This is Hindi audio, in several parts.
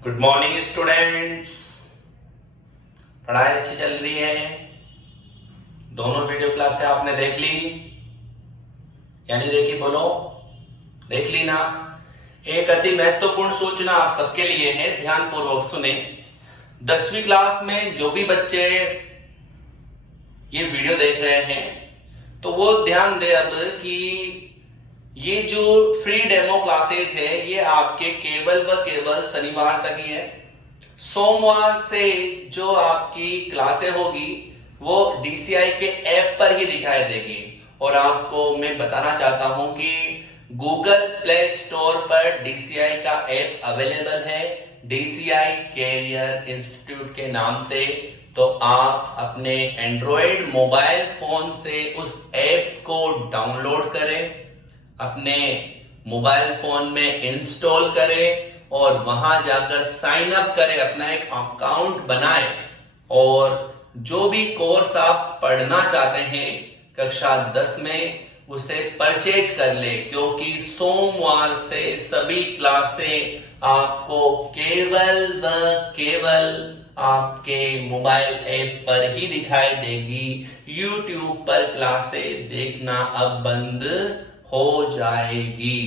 Good morning students. पढ़ाई अच्छी चल रही है? दोनों वीडियो क्लासें आपने देख ली या नहीं देखी? बोलो, देख ली ना? एक अति महत्वपूर्ण सूचना आप सबके लिए है, ध्यान पूर्वक सुने। 10वीं क्लास में जो भी बच्चे ये वीडियो देख रहे हैं तो वो ध्यान दे अब कि ये जो फ्री डेमो क्लासेस है ये आपके केवल व केवल शनिवार तक ही है। सोमवार से जो आपकी क्लासें होगी वो DCI के ऐप पर ही दिखाई देगी। और आपको मैं बताना चाहता हूं कि गूगल प्ले स्टोर पर DCI का ऐप अवेलेबल है, DCI कैरियर इंस्टीट्यूट के नाम से। तो आप अपने एंड्रॉयड मोबाइल फोन से उस ऐप को डाउनलोड करें, अपने मोबाइल फोन में इंस्टॉल करें और वहां जाकर साइन अप करें, अपना एक अकाउंट बनाएं और जो भी कोर्स आप पढ़ना चाहते हैं कक्षा 10 में उसे परचेज कर ले, क्योंकि सोमवार से सभी क्लासें आपको केवल व केवल आपके मोबाइल ऐप पर ही दिखाई देगी। YouTube पर क्लासें देखना अब बंद हो जाएगी।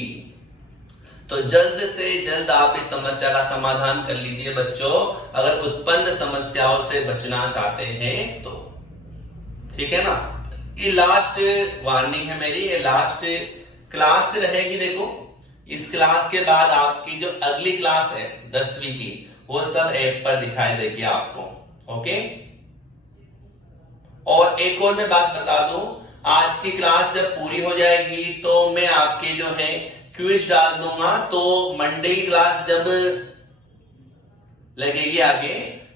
तो जल्द से जल्द आप इस समस्या का समाधान कर लीजिए बच्चों, अगर उत्पन्न समस्याओं से बचना चाहते हैं तो। ठीक है ना? ये लास्ट वार्निंग है मेरी, ये लास्ट क्लास रहेगी। देखो, इस क्लास के बाद आपकी जो अगली क्लास है 10वीं की वो सब ऐप पर दिखाई देगी आपको। ओके? और एक और मैं बात बता दूं, आज की क्लास जब पूरी हो जाएगी तो मैं आपके जो है क्विज डाल दूंगा। तो मंडे की क्लास जब लगेगी आगे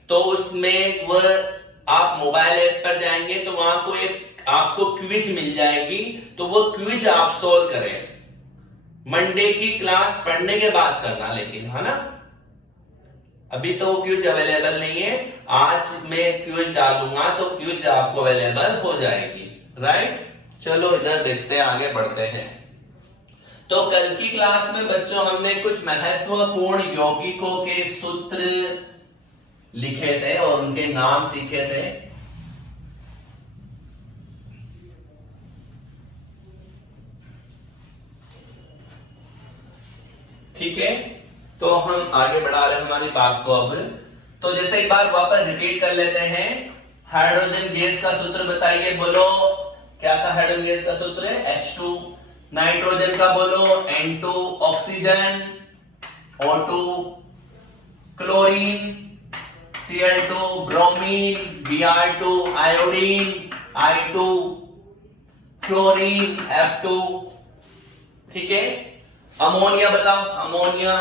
तो उसमें वह आप मोबाइल ऐप पर जाएंगे तो वहां को एक आपको क्विज मिल जाएगी, तो वो क्विज आप सोल्व करें। मंडे की क्लास पढ़ने के बाद करना लेकिन, है ना? अभी तो वो क्विज अवेलेबल नहीं है, आज मैं क्विज डालूंगा तो क्विज आपको अवेलेबल हो जाएगी। राइट? चलो इधर देखते हैं, आगे बढ़ते हैं। तो कल की क्लास में बच्चों हमने कुछ महत्वपूर्ण यौगिकों के सूत्र लिखे थे और उनके नाम सीखे थे। ठीक है, तो हम आगे बढ़ा रहे हैं हमारी बात को अब। तो जैसे एक बार वापस रिपीट कर लेते हैं। हाइड्रोजन गैस का सूत्र बताइए, बोलो क्या था हाइड्रोजन गैस का सूत्र? H2। नाइट्रोजन का बोलो N2, oxygen O2, chlorine Cl2, bromine Br2, iodine I2, fluorine F2। ठीक है, अमोनिया बताओ, ammonia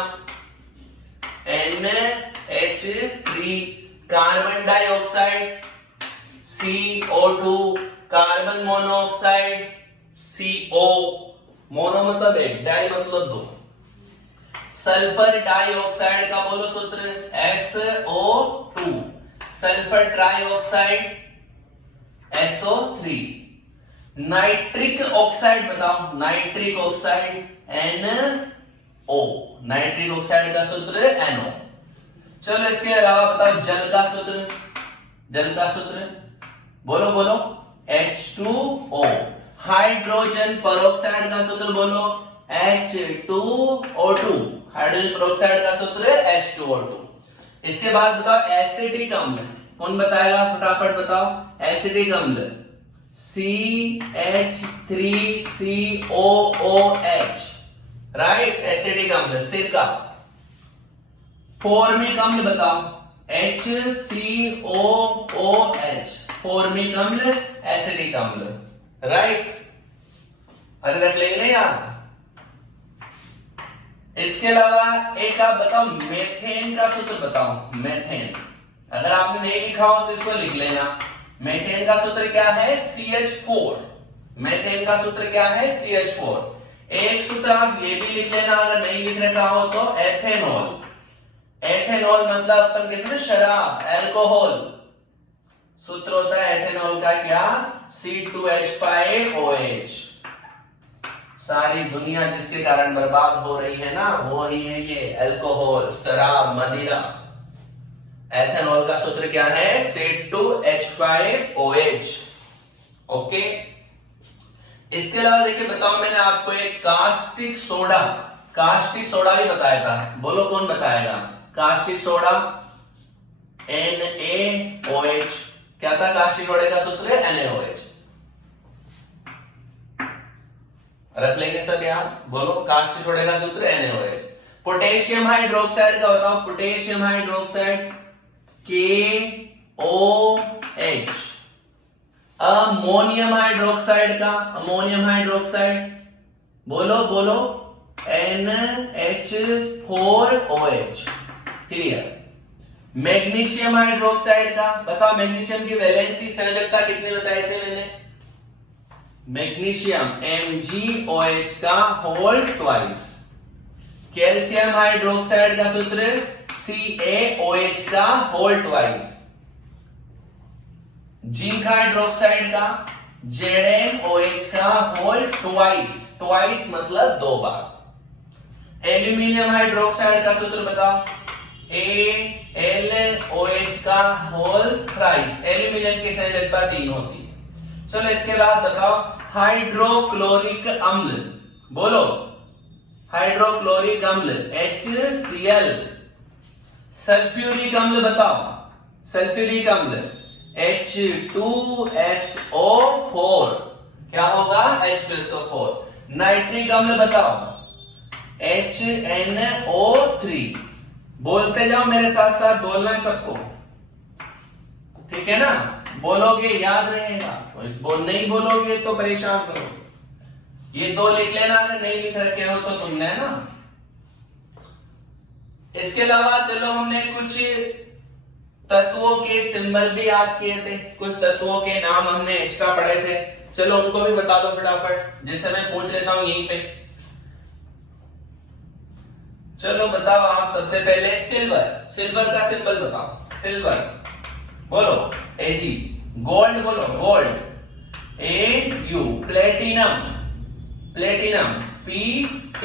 NH3, carbon dioxide CO2, carbon monoxide CO, mono मतलब एक, डाई मतलब दो। सल्फर डाइऑक्साइड का बोलो सूत्र SO2, sulphur trioxide SO3। Nitric oxide बताओ, nitric oxide NO, nitric oxide का सूत्र NO। चलो इसके अलावा बताओ जल का सूत्र, जल का सूत्र बोलो बोलो H2O। हाइड्रोजन पेरोक्साइड का सूत्र बोलो H2O2, हाइड्रोजन पेरोक्साइड का सूत्र H2O2। इसके बाद बताओ एसिटिक अम्ल, कौन बताएगा? फटाफट बताओ। एसिटिक अम्ल CH3COOH, राइट? एसिटिक अम्ल सिरका। फॉर्मिक अम्ल बताओ HCOOH, फॉर्मिक अम्ल एसिटिक अम्ल, राइट? अरे रख लेंगे ना यार। इसके अलावा एक आप बताओ मेथेन का सूत्र बताओ, मेथेन। अगर आपने नहीं लिखा हो तो इसको लिख लेना। मेथेन का सूत्र क्या है? CH4। मेथेन का सूत्र क्या है? CH4। एक सूत्र आप ये भी लिख लेना, अगर नहीं लिखने का हो तो एथेनॉल। एथेनॉल मतलब अपन कहते हैं शराब, अल्कोहल। सूत्र होता है एथेनॉल का क्या? C2H5OH। सारी दुनिया जिसके कारण बर्बाद हो रही है ना, वो ही है ये अल्कोहल, शराब, मदिरा। एथेनॉल का सूत्र क्या है? C2H5OH। ओके, इसके अलावा देखिए बताओ, मैंने आपको एक कास्टिक सोडा भी बताया था। बोलो कौन बताएगा? Caustic soda NaOH। क्या था कास्टिक सोडे का सूत्र? NaOH। रख लेंगे सब यहां। बोलो कास्टिक सोडे का सूत्र NaOH। पोटेशियम हाइड्रोक्साइड का बताओ, potassium hydroxide KOH। Ammonium hydroxide का, अमोनियम हाइड्रोक्साइड बोलो NH4OH। क्लियर। मैग्नीशियम हाइड्रोक्साइड का बताओ, मैग्नीशियम की वैलेंसी संयोजकता कितनी बताए थे मैंने? मैग्नीशियम MgOH का होल ट्वाइस। कैल्शियम हाइड्रोक्साइड का सूत्र CaOH का होल ट्वाइस। जिंक हाइड्रोक्साइड का ZnOH का होल ट्वाइस। ट्वाइस मतलब 2 बार। एल्यूमिनियम हाइड्रोक्साइड का सूत्र बताओ, AlOH का होल थ्राइस। एल्यूमिनियम की संयोजकता 3 होती है। चलो इसके बाद बताओ, हाइड्रोक्लोरिक अम्ल बोलो, हाइड्रोक्लोरिक अम्ल HCl। सल्फ्यूरिक अम्ल बताओ, सल्फ्यूरिक अम्ल H2SO4। क्या होगा? H2SO4। नाइट्रिक अम्ल बताओ, HNO3। बोलते जाओ मेरे साथ साथ, बोलना है सबको, ठीक है ना? बोलोगे याद रहेगा, नहीं बोलोगे तो परेशान करो। ये 2 लिख लेना, अगर नहीं लिख रखे हो तो तुमने ना। इसके अलावा चलो, हमने कुछ तत्वों के सिंबल भी याद किए थे, कुछ तत्वों के नाम हमने एक्स्ट्रा पढ़े थे। चलो उनको भी बता दो फटाफट, जिससे मैं पूछ लेता हूं यहीं पे। चलो बताओ आप सबसे पहले सिल्वर। सिल्वर का सिंबल बताओ, सिल्वर बोलो Ag। गोल्ड बोलो, gold AU। Platinum, platinum PT,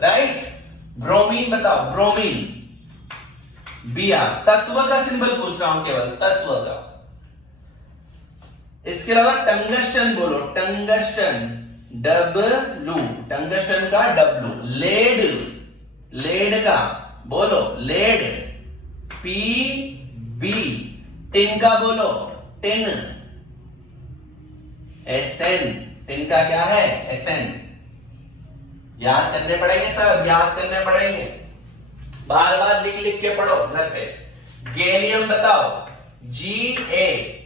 right. Bromine बताओ, ब्रोमीन Br। तत्व का सिंबल पूछ रहा हूं, केवल तत्व का। इसके अलावा टंगस्टन बोलो, टंगस्टन W। टंगस्टन का W। लेड, लेड का बोलो, लेड PB। टिन का बोलो, टिन SN। टिन का क्या है? SN। याद करने पड़ेंगे सब, याद करने पड़ेंगे, बार बार लिख लिख के पढ़ो घर पे। गैलियम बताओ Ga।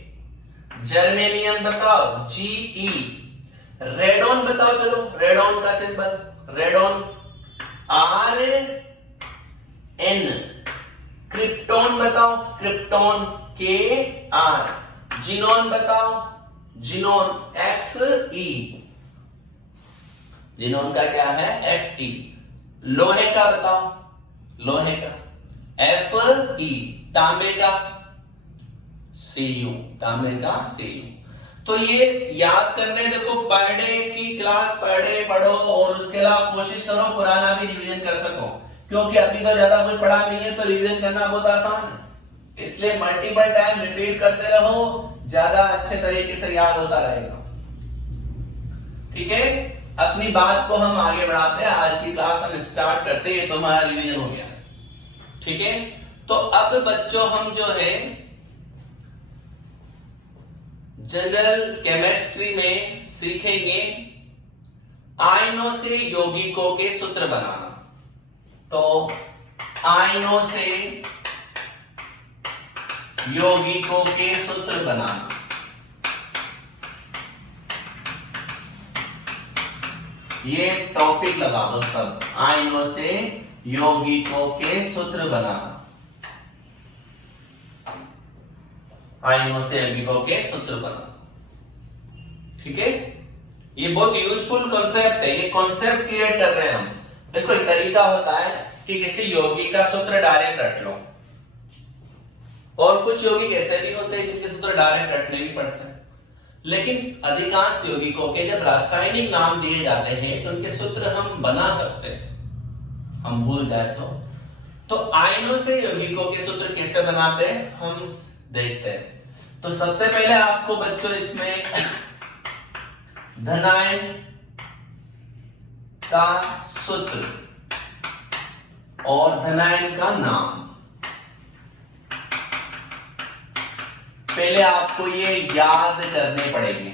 जर्मेनियम बताओ Ge। रेडॉन बताओ, चलो रेडॉन का सिंबल, रेडॉन Rn। क्रिप्टॉन बताओ, क्रिप्टॉन Kr। जिनॉन बताओ, जिनॉन Xe। जिनॉन का क्या है? Xe। लोहे का बताओ, लोहे का Fe। तांबे का Cu, तांबे का Cu। तो ये याद करने, देखो पर डे की क्लास पर डे पढ़ो, और उसके अलावा कोशिश करो पुराना भी रिवीजन कर सको, क्योंकि अभी तो ज्यादा कुछ पढ़ा नहीं है, तो रिवीजन करना बहुत आसान है। इसलिए मल्टीपल टाइम रिपीट करते रहो, ज्यादा अच्छे तरीके से याद होता रहेगा। ठीक है, अपनी बात को हम आगे बढ़ाते हैं। आज की क्लास हम स्टार्ट करते हैं, तो हमारा रिवीजन हो गया। ठीक है, तो अब बच्चों हम जो है जनरल केमिस्ट्री में सीखेंगे आयनों से यौगिकों के सूत्र बनाना। तो आयनों से यौगिकों के सूत्र बनाना, ये टॉपिक लगा दो सब। आयनों से यौगिकों के सूत्र बनाना, आयनों से यौगिकों के सूत्र बनाना। ठीक है, ये बहुत यूजफुल कॉन्सेप्ट है, ये कॉन्सेप्ट क्रिएट कर रहे हैं हम। देखो एक तरीका होता है कि किसी यौगिक का सूत्र डायरेक्ट रट लो, और कुछ यौगिक ऐसे भी होते हैं जिनके सूत्र डायरेक्ट रटने भी पड़ते हैं। लेकिन अधिकांश यौगिकों के जब रासायनिक नाम दिए जाते हैं तो उनके सूत्र हम बना सकते हैं, हम भूल जाए तो आयनों से यौगिकों के सूत्र कैसे बनाते हैं हम देखते हैं। तो सबसे पहले आपको बच्चों इसमें धनायन का सूत्र और धनायन का नाम, पहले आपको ये याद करने पड़ेंगे,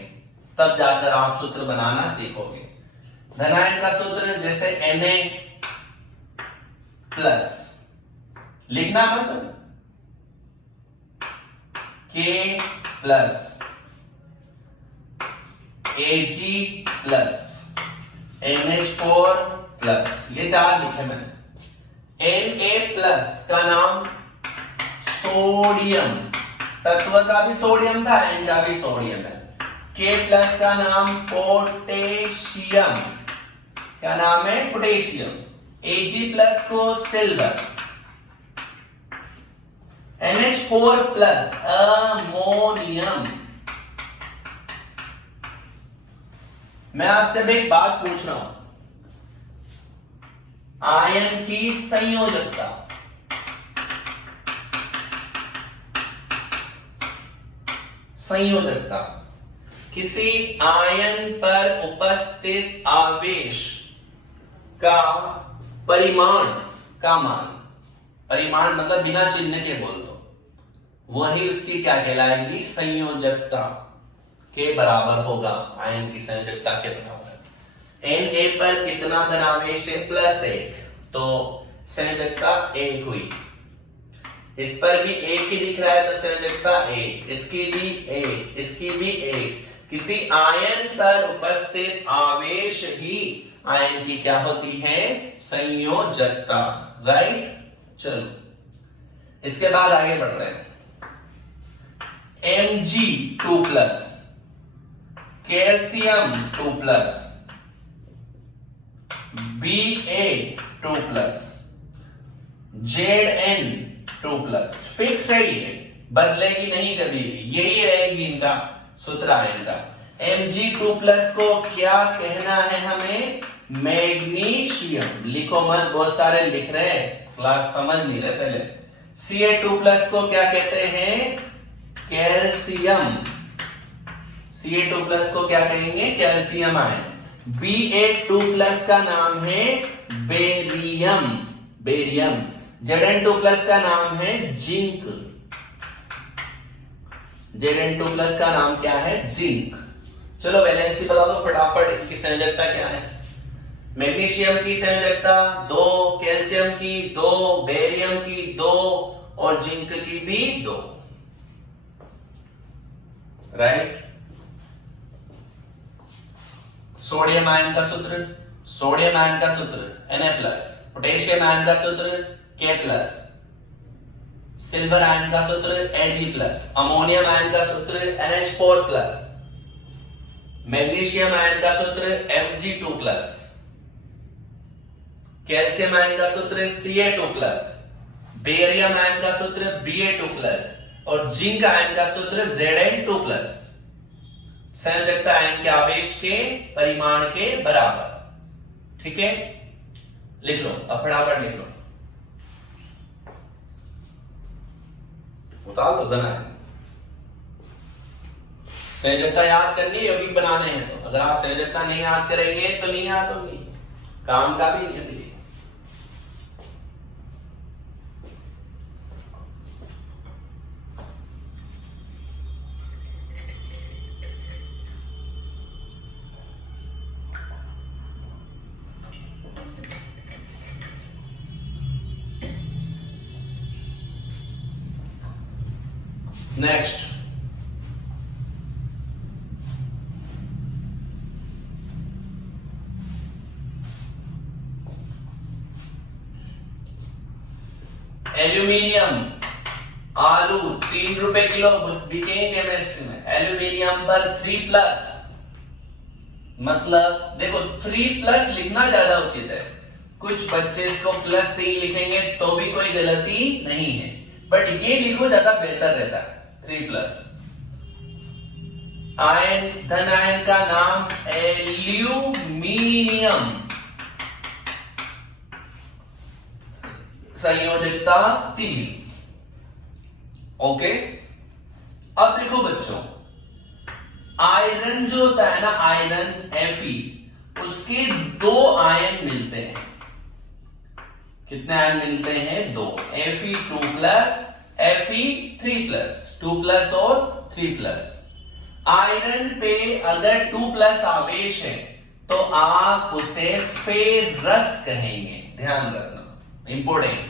तब जाकर आप सूत्र बनाना सीखोगे। धनायन का सूत्र जैसे Na+, लिखना मत, K+, Ag+, NH4+, ये 4 लिखे मैंने। Na+ का नाम सोडियम, तत्व का भी सोडियम था, N का भी सोडियम है। K+ का नाम पोटेशियम, क्या नाम है पोटेशियम। Ag+ को सिल्वर, NH4+ अमोनियम। मैं आपसे एक बात पूछ रहा हूं, आयन की संयोजकता, संयोजकता किसी आयन पर उपस्थित आवेश का परिमाण का मान, परिमाण मतलब बिना चिन्ह के बोल दो, वही उसकी क्या कहलाएगी संयोजकता के बराबर होगा, आयन की संयोजकता के बराबर। Na पर कितना धन आवेश है +1, तो संयोजकता 1 हुई। इस पर भी 1 ही दिख रहा है तो संयोजकता 1, इसकी भी 1, इसकी भी 1। किसी आयन पर उपस्थित आवेश ही आयन की क्या होती है संयोजकता, राइट। चलो इसके बाद आगे बढ़ते हैं। Mg2+, calcium 2+, Ba2+, Zn2+, fix है ये, बदलेगी नहीं कभी भी, यही रहेगी इनका सूत्र आयन का। Mg2+ को क्या कहना है हमें मैग्नीशियम, लिखो मत, बहुत सारे लिख रहे हैं, क्लास समझ नहीं रहे पहले। Ca2+ को क्या कहते हैं कैल्शियम, Ca2+ को क्या कहेंगे कैल्शियम आयन। Ba2+ का नाम है बेरियम, बेरियम। Zn2+ का नाम है जिंक, Zn2+ का नाम क्या है जिंक। चलो वैलेंसी बता दो फटाफट, इसकी संयोजकता क्या है। मैग्नीशियम की संयोजकता 2, कैल्शियम की 2, बेरियम की 2 और जिंक की भी 2, राइट। सोडियम आयन का सूत्र, सोडियम आयन का सूत्र Na+, पोटेशियम आयन का सूत्र K+, सिल्वर आयन का सूत्र Ag+, अमोनियम आयन का सूत्र NH4+, मैग्नीशियम आयन का सूत्र Mg2+, कैल्शियम आयन का सूत्र Ca2+, बेरियम आयन का सूत्र Ba2+ और जिंक आयन का सूत्र Zn2+। संयोजकता आयन के आवेश के परिमाण के बराबर, ठीक है। लिख लो, अब फटाफट लिख लो, उतार लो धन आयन। संयोजकता याद करनी है, यौगिक बनाने हैं तो, अगर आप संयोजकता नहीं याद करेंगे तो नहीं याद होगी, काम का भी नहीं है। नेक्स्ट, एल्यूमिनियम आलू 3 रुपए किलो बिकेंगे केमिस्ट्री में। एल्यूमिनियम पर 3+, मतलब देखो 3+ लिखना ज्यादा उचित है। कुछ बच्चे इसको +3 लिखेंगे तो भी कोई गलती नहीं है, बट ये लिखो ज्यादा बेहतर रहता है 3+। आयन, धन आयन का नाम एल्यूमिनियम, संयोजकता 3। ओके, अब देखो बच्चों, आयरन जो होता है ना, आयरन Fe, उसके 2 आयन मिलते हैं। कितने आयन मिलते हैं? 2। Fe2+, Fe3+, 2+ और 3+। आयरन पे अगर 2+ आवेश है तो आप उसे फेरस कहेंगे, ध्यान रखना, इंपोर्टेंट।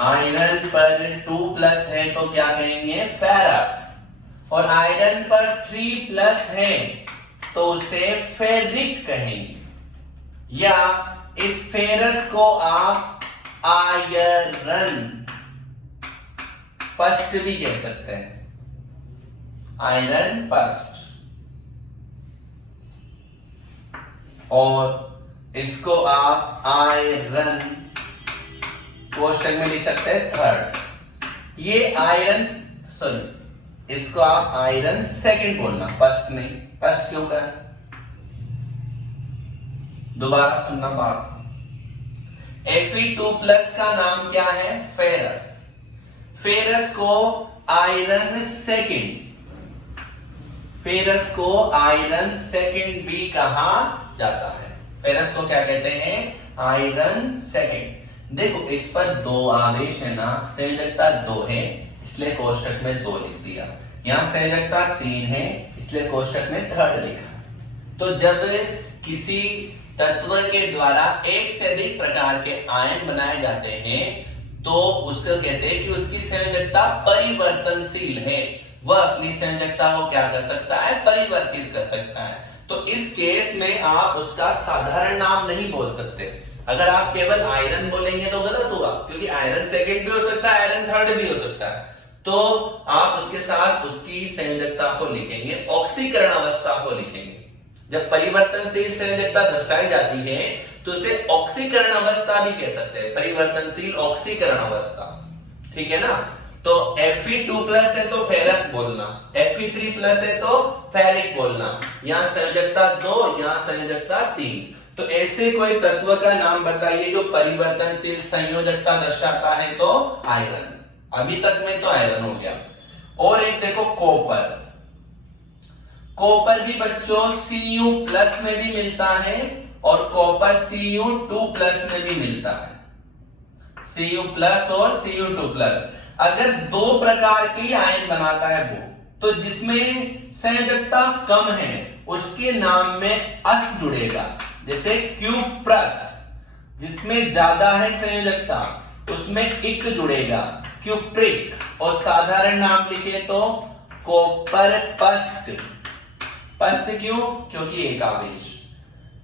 आयरन पर 2+ है तो क्या कहेंगे? फेरस। और आयरन पर 3+ है तो उसे फेरिक कहेंगे, या इस फेरस को आप आयरन पस्ट भी कह सकते हैं, आयरन पस्ट। और इसको आप आयरन कोष्टक में लिख सकते हैं 3rd। ये आयरन, सॉरी, इसको आप आयरन 2nd बोलना, फर्स्ट नहीं। फर्स्ट क्यों कहा? दोबारा सुनना बात। Fe2+ का नाम क्या है? फेरस। फेरस को आयरन 2nd, फेरस को आयरन 2nd भी कहा जाता है। फेरस को क्या कहते हैं? Iron 2nd। देखो, इस पर 2 आवेश है ना, संयोजकता 2 है, इसलिए कोष्टक में 2 लिख दिया। यहां संयोजकता 3 है, इसलिए कोष्टक में 3rd लिखा। तो जब किसी तत्व के द्वारा एक से अधिक प्रकार के आयन बनाए जाते हैं तो उसको कहते हैं कि उसकी संयोजकता परिवर्तनशील है, वह अपनी संयोजकता को क्या कर सकता है? परिवर्तित कर सकता है। तो इस केस में आप उसका साधारण नाम नहीं बोल सकते। अगर आप केवल आयरन बोलेंगे तो गलत हुआ, क्योंकि आयरन 2nd भी हो सकता है, आयरन 3rd भी हो सकता है। तो आप उसके साथ उसकी संयोजकता को लिखेंगे, ऑक्सीकरण अवस्था को लिखेंगे। जब परिवर्तनशील संयोजकता दर्शाई जाती है तो उसे ऑक्सीकरण अवस्था भी कह सकते हैं, परिवर्तनशील ऑक्सीकरण अवस्था, ठीक है ना। तो Fe2+ है तो फेरस बोलना, Fe3+ है तो फेरिक बोलना। यहां संयोजकता 2, यहां संयोजकता 3। तो ऐसे कोई तत्व का नाम बताइए जो परिवर्तनशील संयोजकता दर्शाता है, तो आयरन। अभी तक में तो आयरन हो गया। और एक देखो, कॉपर। कॉपर भी बच्चों Cu+ में भी मिलता है और कॉपर Cu2+ में भी मिलता है, Cu+ और Cu2+। अगर 2 प्रकार के आयन बनाता है वो, तो जिसमें संयोजकता कम है उसके नाम में अस जुड़ेगा। जैसे Q+, जिसमें ज्यादा है संयोजकता, उसमें इक जुड़ेगा, क्यूप्रिक। और साधारण नाम लिखे तो कॉपर पस्ट। पस्ट क्यों? क्योंकि एक आवेश।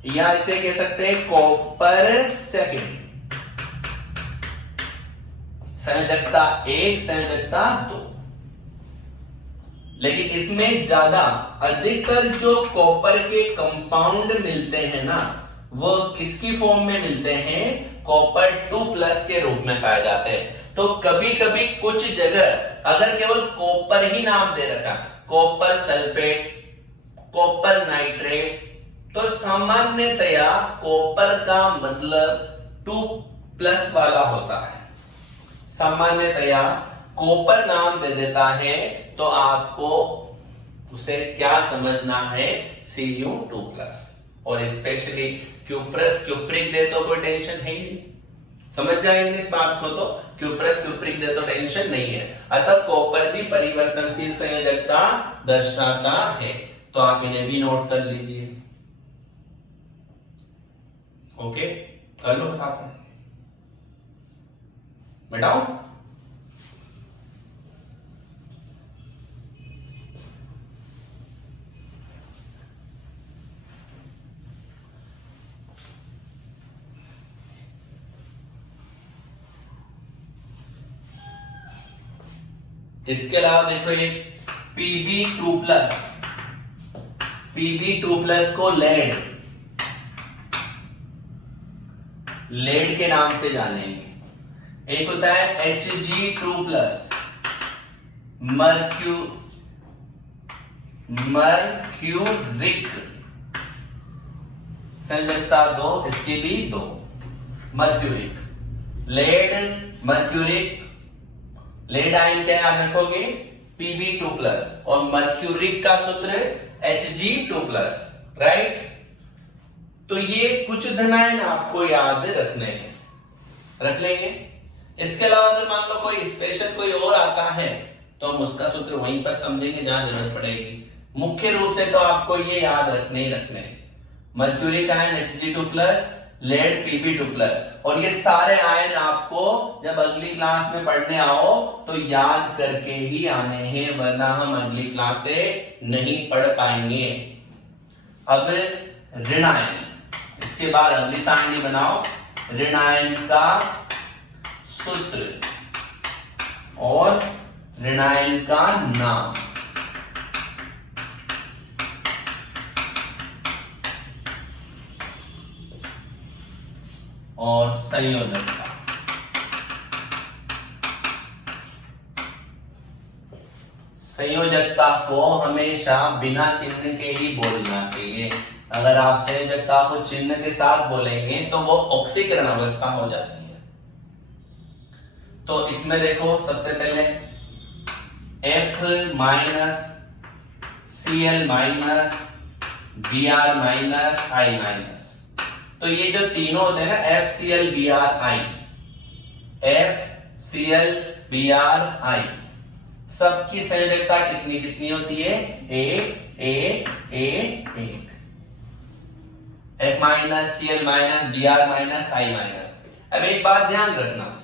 या इसे कह सकते हैं कॉपर 2nd, संयोजकता 1, संयोजकता 2। लेकिन इसमें ज्यादा, अधिकतर जो कॉपर के कंपाउंड मिलते हैं ना, वो किसकी फॉर्म में मिलते हैं? कॉपर 2+ के रूप में पाए जाते हैं। तो कभी कभी कुछ जगह अगर केवल कॉपर ही नाम दे रखा, कॉपर सल्फेट, कॉपर नाइट्रेट, तो सामान्यतया कॉपर का मतलब 2+ वाला होता है। सामान्यतया कॉपर नाम दे देता है तो आपको उसे क्या समझना है? Cu2+। और स्पेशली क्यूप्रस क्यूप्रिक दे तो कोई टेंशन है ही नहीं, समझ जाएंगे इस बात को। तो क्यूप्रस क्यूप्रिक दे तो टेंशन नहीं है। अतः कॉपर भी परिवर्तनशील संयोजकता दर्शाता है, तो आप इन्हें भी नोट कर लीजिए। ओके, कर लो बताते बेटाओ। इसके अलावा देखो एक Pb2+, Pb2+ को लेड के नाम से जानेंगे। एक होता है Hg2+, मर्क्यूरिक, संयोजकता 2, इसकी भी 2, mercuric. Lead, mercuric, lead ion क्या आप रखोगे Pb2+, और मर्क्यूरिक का सूत्र Hg2+, राइट। तो ये कुछ धनायन आपको याद रखने हैं, रख लेंगे। इसके अलावा अगर मान लो कोई स्पेशल कोई और आता है तो हम उसका सूत्र वहीं पर समझेंगे जहां जरूरत पड़ेगी। मुख्य रूप से तो आपको ये याद रखने ही रखने हैं, mercuric ion Hg2+, lead Pb2+, और ये सारे आयन आपको जब अगली क्लास में पढ़ने आओ तो याद करके ही आने हैं, वरना हम अगली क्लास से नहीं पढ़ पाएंगे। अब ऋण आयन, इसके बाद अगली सारणी बनाओ, ऋण आयन का सूत्र और ऋण आयन का नाम। और संयोजकता, संयोजकता को हमेशा बिना चिन्ह के ही बोलना चाहिए। अगर आप संयोजकता को चिन्ह के साथ बोलेंगे तो वो ऑक्सीकरण अवस्था हो जाती है। तो इसमें देखो सबसे पहले F- Cl- Br- I-, तो ये जो तीनों होते हैं ना FCl Br I, सबकी संयोजकता कितनी कितनी होती है, एक। F- Cl- Br- I-। अब एक बात ध्यान रखना,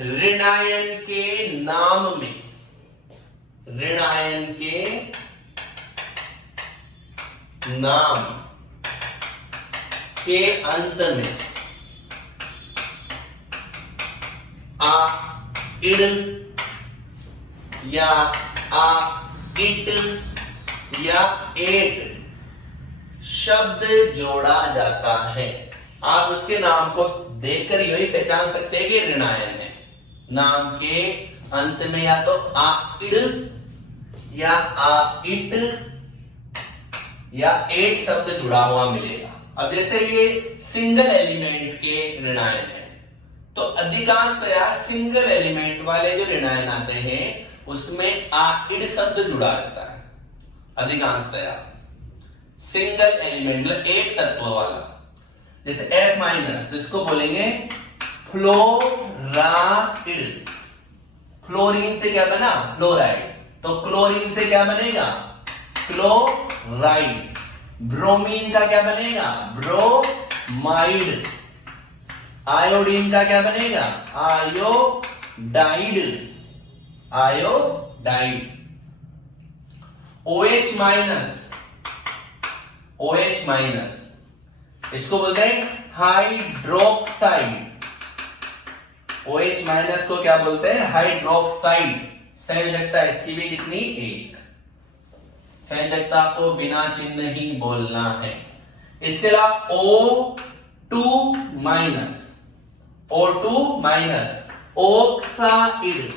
ऋण आयन के नाम में, ऋण आयन के नाम के अंत में आ इड या आ इट या एट शब्द जोड़ा जाता है। आप उसके नाम को देखकर यही पहचान सकते हैं कि ऋण आयन है। नाम के अंत में या तो आ इड या आ इट या एट शब्द जुड़ा हुआ मिलेगा। अब जैसे ये सिंगल एलिमेंट के ऋण आयन है तो अधिकांशतया सिंगल एलिमेंट वाले जो ऋण आयन आते हैं उसमें आ इड शब्द जुड़ा रहता है। अधिकांशतया सिंगल एलिमेंट मतलब एक तत्व वाला, जैसे F- तो इसको बोलेंगे फ्लोराइड। फ्लोरीन से क्या बना, फ्लोराइड, तो क्लोरीन से क्या बनेगा, क्लोराइड। ब्रोमीन का क्या बनेगा, ब्रोमाइड। आयोडीन का क्या बनेगा, आयोडाइड, आयोडाइड। OH- इसको बोलते हैं हाइड्रोक्साइड। OH- को क्या बोलते हैं, हाइड्रोक्साइड। संयोजकता इसकी भी कितनी, एक। संयोजकता को बिना चिन्ह ही बोलना है। इसके अलावा O2-, ऑक्साइड।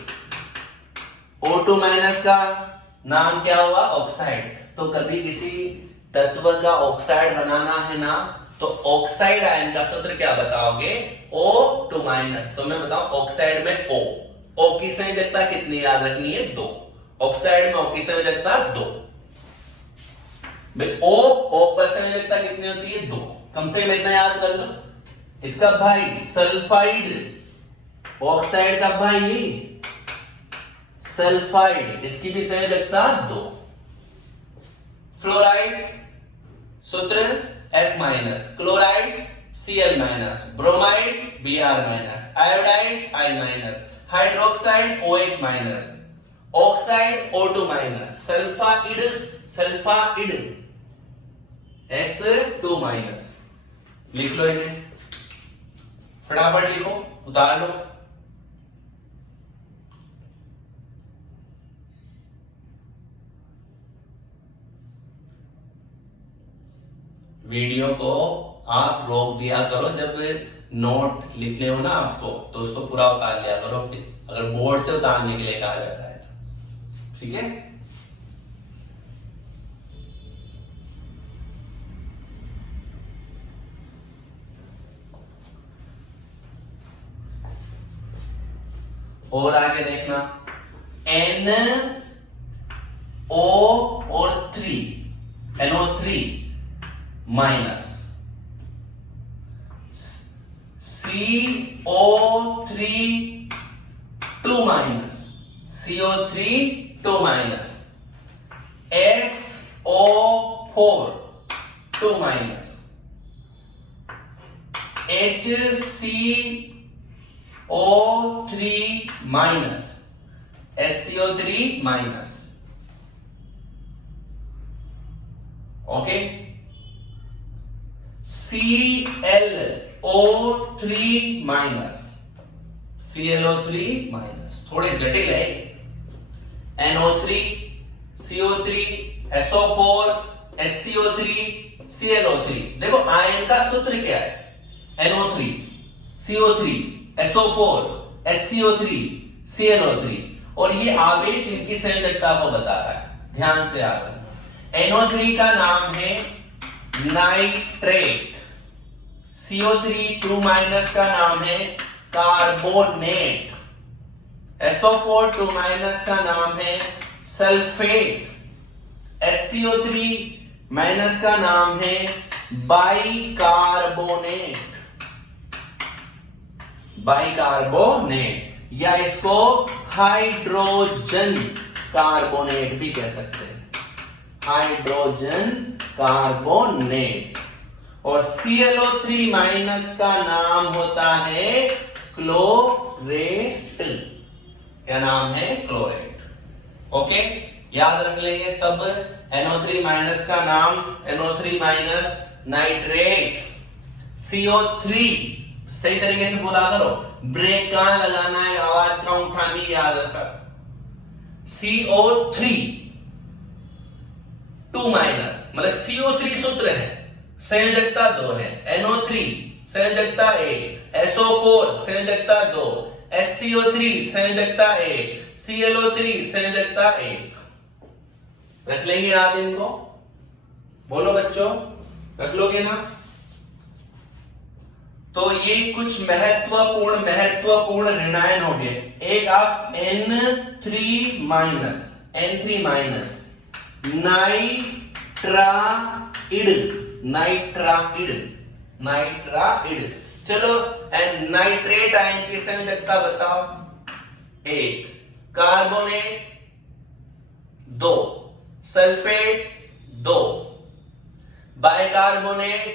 O2- का नाम क्या हुआ, ऑक्साइड। तो कभी किसी तत्व का ऑक्साइड बनाना है ना, तो ऑक्साइड आयन का सूत्र क्या बताओगे, O2-। तो मैं बताऊं ऑक्साइड में O की संयोजकता कितनी याद रखनी है, 2। ऑक्साइड में O की संयोजकता 2। भाई O पर संयोजकता कितनी होती है, 2। कम से कम इतना याद कर लो। इसका भाई सल्फाइड, ऑक्साइड का भाई सल्फाइड, इसकी भी संयोजकता 2। फ्लोराइड सूत्र F-, chloride Cl-, bromide Br-, iodide I-, hydroxide OH-, oxide O2-, sulphide S2-। लिख लो इन्हें, फटाफट लिखो, उतार लो। वीडियो को आप रोक दिया करो, जब नोट लिखने हो ना आपको तो उसको पूरा उतार लिया करो, फिर अगर बोर्ड से उतारने के लिए कहा जाता है तो। ठीक है, और आगे देखना, NO और 3, NO3 minus CO3 2 minus, CO3 2 minus, SO4 2 minus, HCO3 minus, HCO3 minus. Okay, ClO3 minus, ClO3 minus, थोड़े जटिल है। NO3, CO3, SO4, HCO3, ClO3। देखो आयन का सूत्र क्या है? NO3, CO3, SO4, HCO3, ClO3, और ये आवेश इनकी संयोजकता को बताता है। ध्यान से याद रखना। NO3 का नाम है नाइट्रेट, CO3 2 माइनस का नाम है कार्बोनेट, SO4 2 माइनस का नाम है सल्फेट, HCO3 माइनस का नाम है बाइकार्बोनेट, बाइकार्बोनेट, या इसको हाइड्रोजन कार्बोनेट भी कह सकते हैं, हाइड्रोजन कार्बोनेट। और ClO3 माइनस का नाम होता है क्लोरेट। क्या नाम है? क्लोरेट। ओके, याद रख लेंगे सब। NO3 माइनस का नाम, NO3 माइनस नाइट्रेट, CO3, सही तरीके से बोला करो, ब्रेक कहां लगाना है, आवाज कहां उठानी, याद रखा। CO3 2 माइनस, मतलब CO3 सूत्र है, संयोजकता 2 है, NO3 संयोजकता 1, SO4 संयोजकता 2, HCO3 संयोजकता 1, ClO3 संयोजकता 1। रख लेंगे आप इनको? बोलो बच्चों, रख लोगे ना? तो ये कुछ महत्वपूर्ण ऋणायन हो गए। एक आप N3 minus, N3 minus nitride. चलो, नाइट्रेट आयन की संयोजकता बताओ। 1, carbonate 2, sulphate 2, bicarbonate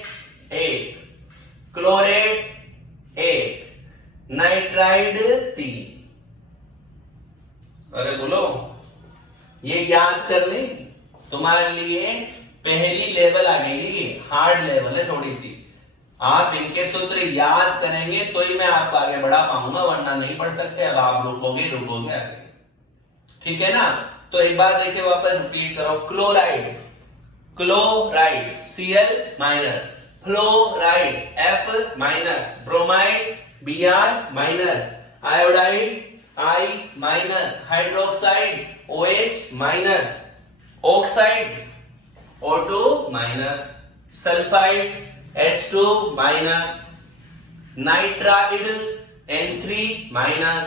1, chlorate 1, nitride 3। अरे बोलो, ये याद कर ले, तुम्हारे लिए पहली लेवल आ गई, हार्ड लेवल है थोड़ी सी। आप इनके सूत्र याद करेंगे तो ही मैं आपको आगे बढ़ा पाऊंगा, वरना नहीं पढ़ सकते। अब आप रुकोगे आगे, ठीक है ना? तो एक बार देखिए, वापस रिपीट करो। Chloride Cl minus, fluoride F minus, bromide Br minus, iodide I minus, hydroxide OH minus, oxide O2 minus, sulphide H2 minus, nitride N3 minus,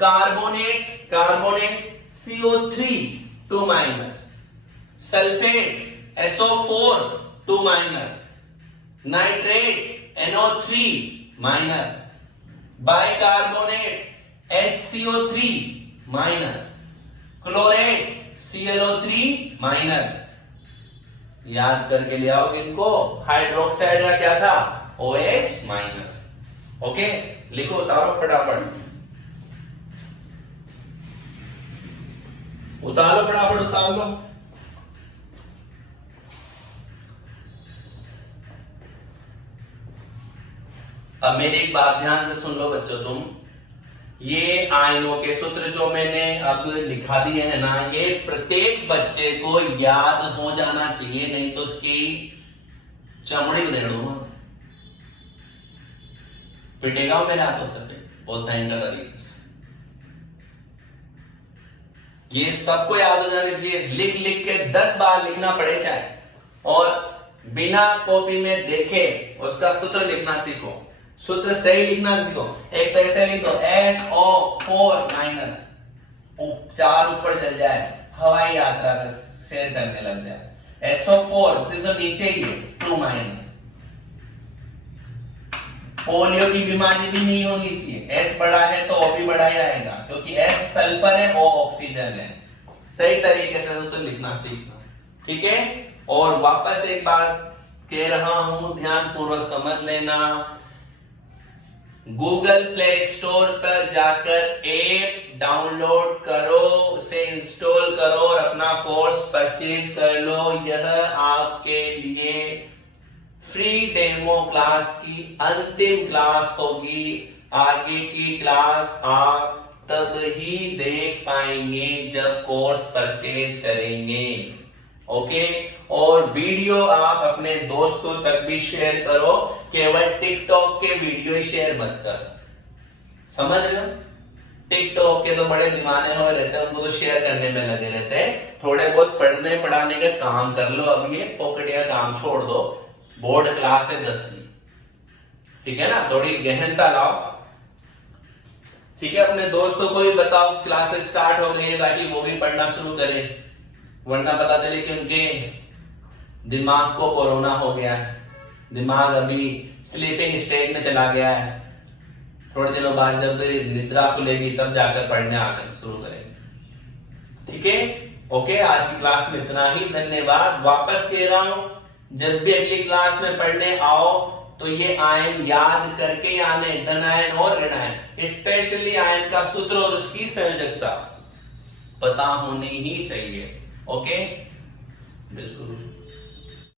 carbonate CO3 2 minus, sulphate SO4 2 minus, nitrate NO3 minus, bicarbonate HCO3 minus, chlorate ClO3 minus. याद करके ले आओगे इनको। हाइड्रोक्साइड का क्या था? OH minus. ओके, लिखो, उतारो फटाफट, उतार लो। अब मेरी एक बात ध्यान से सुन लो बच्चों, तुम ये आयनों के सूत्र जो मैंने अब लिखा दिए हैं ना, ये प्रत्येक बच्चे को याद हो जाना चाहिए, नहीं तो उसकी चमड़ी उधेड़ दूंगा, पिटेगा मेरे हाथों से बहुत भयंकर तरीके से। ये सबको याद हो जाना चाहिए, लिख लिख के 10 बार लिखना पड़े चाहे, और बिना कॉपी में देखे उसका सूत्र लिखना सीखो, सूत्र सही लिखना सीखो। एक तो ऐसे लिख दो SO4 माइनस 4 ऊपर चल जाए, हवाई यात्रा का शेयर करने लग जाए। SO4 तो नीचे ही है 2 माइनस। पोलियो की बीमारी भी नहीं होनी चाहिए, S बड़ा है तो O भी बड़ा ही आएगा, क्योंकि S सल्फर है, O ऑक्सीजन है। सही तरीके से तो लिखना सीखना, ठीक है। और वापस एक बात कह रहा हूं, ध्यान पूर्वक समझ लेना। गूगल प्ले स्टोर पर जाकर ऐप डाउनलोड करो, उसे इंस्टॉल करो और अपना कोर्स परचेज कर लो। यह आपके लिए फ्री डेमो क्लास की अंतिम क्लास होगी। आगे की क्लास आप तब ही देख पाएंगे जब कोर्स परचेज करेंगे, ओके। और वीडियो आप अपने दोस्तों तक भी शेयर करो, केवल टिकटॉक के वीडियो शेयर मत करो, समझ रहे हो। टिकटॉक के तो बड़े दीवाने हो रहते हैं, उनको तो शेयर करने में लगे रहते हैं। थोड़े बहुत पढ़ने पढ़ाने का काम कर लो, अब ये पॉकेटिया काम छोड़ दो। बोर्ड क्लास है 10वीं, ठीक है ना, थोड़ी गहनता लाओ, ठीक है। अपने दोस्तों को भी बताओ क्लासेस स्टार्ट हो गई है, ताकि वो भी पढ़ना शुरू करें, वरना पता चले कि उनके दिमाग को कोरोना हो गया है, दिमाग अभी स्लीपिंग स्टेज में चला गया है। थोड़े दिनों बाद जब निद्रा खुलेगी तब जाकर पढ़ने आना शुरू करेंगे, ठीक है। ओके, आज की क्लास में इतना ही, धन्यवाद। वापस कह रहा हूं, जब भी अगली क्लास में पढ़ने आओ तो ये आयन याद करके आने, धन आयन और ऋण आयन, स्पेशली आयन का सूत्र और उसकी संयोजकता पता होनी ही चाहिए, ओके। बिल्कुल।